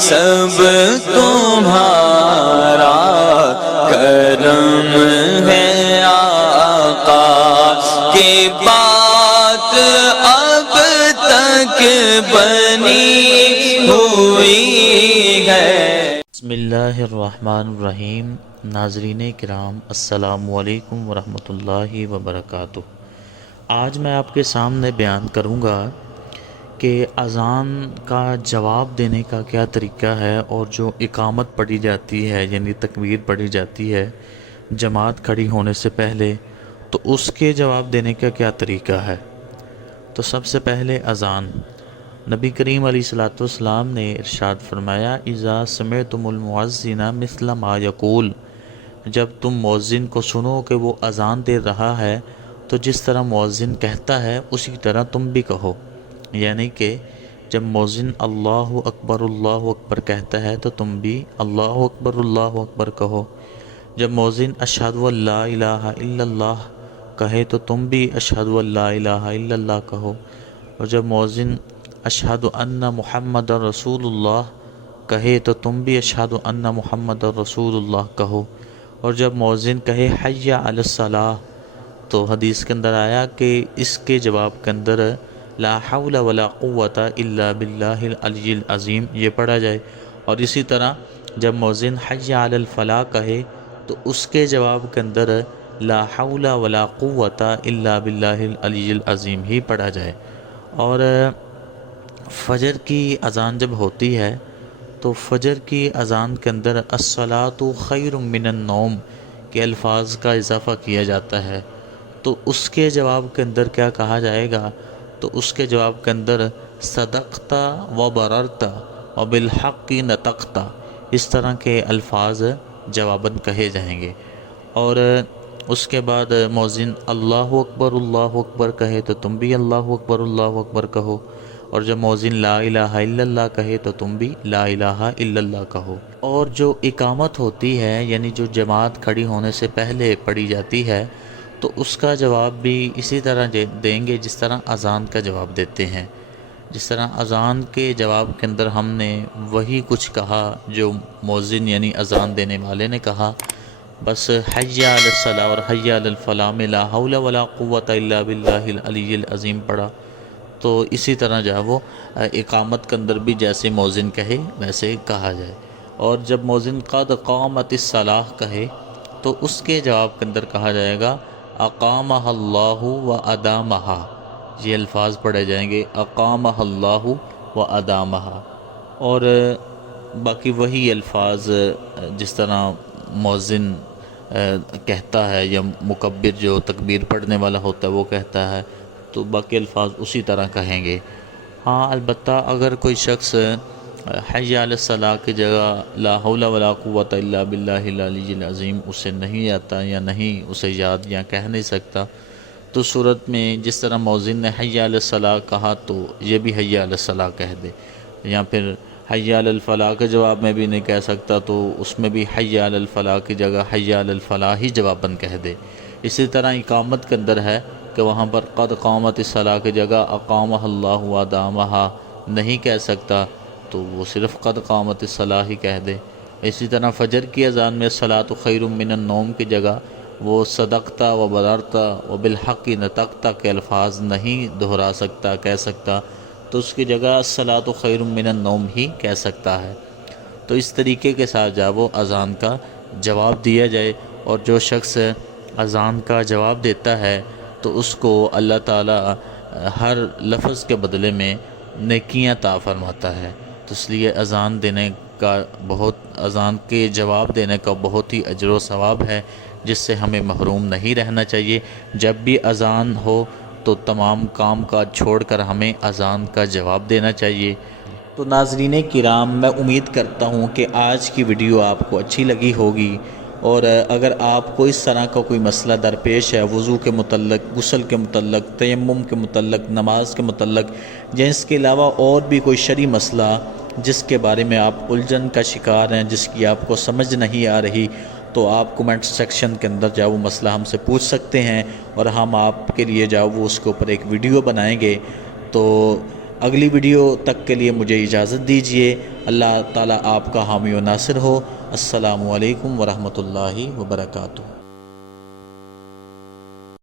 سب تمہارا کرم ہے آقا کی بات اب تک بنی ہوئی ہے۔ بسم اللہ الرحمن الرحیم۔ ناظرین کرام السلام علیکم ورحمۃ اللہ وبرکاتہ۔ آج میں آپ کے سامنے بیان کروں گا کہ اذان کا جواب دینے کا کیا طریقہ ہے، اور جو اقامت پڑھی جاتی ہے یعنی تکبیر پڑھی جاتی ہے جماعت کھڑی ہونے سے پہلے، تو اس کے جواب دینے کا کیا طریقہ ہے۔ تو سب سے پہلے اذان، نبی کریم علیہ الصلوۃ والسلام نے ارشاد فرمایا اذا سمعتم المؤذن مثل ما یقول، جب تم مؤذن کو سنو کہ وہ اذان دے رہا ہے تو جس طرح مؤذن کہتا ہے اسی طرح تم بھی کہو، یعنی کہ جب مؤذن اللہ اکبر کہتا ہے تو تم بھی اللہ اکبر کہو، جب مؤذن اشہد ان لا الہ الا اللہ کہے تو تم بھی اشہد ان لا الہ الا اللہ کہو، اور جب مؤذن اشہد ان محمد رسول اللہ کہے تو تم بھی اشہد ان محمد رسول اللہ کہو، اور جب مؤذن کہے حی علی الصلاۃ تو حدیث کے اندر آیا کہ اس کے جواب کے اندر لا حول ولا قوت الا باللہ العلی العظیم یہ پڑھا جائے، اور اسی طرح جب مؤذن حی علی الفلاح کہے تو اس کے جواب کے اندر لا حول ولا قوت الا باللہ العلی العظیم ہی پڑھا جائے۔ اور فجر کی اذان جب ہوتی ہے تو فجر کی اذان کے اندر الصلاۃ خیر من النوم کے الفاظ کا اضافہ کیا جاتا ہے، تو اس کے جواب کے اندر کیا کہا جائے گا، تو اس کے جواب کے اندر صدقت و بررت و بالحق نطقت، اس طرح کے الفاظ جواباً کہے جائیں گے۔ اور اس کے بعد مؤذن اللہ اکبر کہے تو تم بھی اللہ اکبر کہو، اور جب مؤذن لا الہ الا اللہ کہے تو تم بھی لا الہ الا اللہ کہو۔ اور جو اقامت ہوتی ہے یعنی جو جماعت کھڑی ہونے سے پہلے پڑھی جاتی ہے تو اس کا جواب بھی اسی طرح دیں گے جس طرح اذان کا جواب دیتے ہیں۔ جس طرح اذان کے جواب کے اندر ہم نے وہی کچھ کہا جو مؤذن یعنی اذان دینے والے نے کہا، بس حی علی الصلاۃ اور حی علی الفلاح میں لا حول ولا قوت الا باللہ العلی العظیم پڑھا، تو اسی طرح جو ہے وہ اقامت کے اندر بھی جیسے مؤذن کہے ویسے کہا جائے۔ اور جب مؤذن قد قامت الصلاۃ کہے تو اس کے جواب کے اندر کہا جائے گا اقامہ اللہ و ادامہ، یہ الفاظ پڑھے جائیں گے اقامہ اللہ و ادامہ، اور باقی وہی الفاظ جس طرح مؤذن کہتا ہے یا مکبر جو تکبیر پڑھنے والا ہوتا ہے وہ کہتا ہے تو باقی الفاظ اسی طرح کہیں گے۔ ہاں البتہ اگر کوئی شخص حی علی الصلاۃ کی جگہ لا حول ولا قوت الا باللہ العلی العظیم اسے نہیں آتا یا نہیں اسے یاد یا کہہ نہیں سکتا، تو صورت میں جس طرح مؤذن نے حی علی الصلاۃ کہا تو یہ بھی حی علی الصلاۃ کہہ دے، یا پھر حی علی الفلاح کے جواب میں بھی نہیں کہہ سکتا تو اس میں بھی حی علی الفلاح کی جگہ حی علی الفلاح ہی جواباً کہہ دے۔ اسی طرح اقامت کے اندر ہے کہ وہاں پر قد قامت الصلاۃ کی جگہ اقامہ اللہ و ادامہ نہیں کہہ سکتا تو وہ صرف قد قامت الصلاۃ ہی کہہ دے۔ اسی طرح فجر کی اذان میں الصلاۃ خیر من النوم کی جگہ وہ صدقت و بررت و بالحق نطقت کے الفاظ نہیں دہرا سکتا کہہ سکتا، تو اس کی جگہ الصلاۃ خیر من النوم ہی کہہ سکتا ہے۔ تو اس طریقے کے ساتھ جب وہ اذان کا جواب دیا جائے، اور جو شخص اذان کا جواب دیتا ہے تو اس کو اللہ تعالی ہر لفظ کے بدلے میں نیکیاں عطا فرماتا ہے، تو اس لیے اذان کے جواب دینے کا بہت ہی اجر و ثواب ہے، جس سے ہمیں محروم نہیں رہنا چاہیے۔ جب بھی اذان ہو تو تمام کام کاج چھوڑ کر ہمیں اذان کا جواب دینا چاہیے۔ تو ناظرین کرام میں امید کرتا ہوں کہ آج کی ویڈیو آپ کو اچھی لگی ہوگی، اور اگر آپ کو اس طرح کا کوئی مسئلہ درپیش ہے وضو کے متعلق، غسل کے متعلق، تیمم کے متعلق، نماز کے متعلق، یا اس کے علاوہ اور بھی کوئی شرعی مسئلہ جس کے بارے میں آپ الجھن کا شکار ہیں، جس کی آپ کو سمجھ نہیں آ رہی، تو آپ کومنٹ سیکشن کے اندر جاؤ وہ مسئلہ ہم سے پوچھ سکتے ہیں، اور ہم آپ کے لیے جاؤ وہ اس کے اوپر ایک ویڈیو بنائیں گے۔ تو اگلی ویڈیو تک کے لیے مجھے اجازت دیجیے۔ اللہ تعالیٰ آپ کا حامی و ناصر ہو۔ السلام علیکم ورحمۃ اللہ وبرکاتہ۔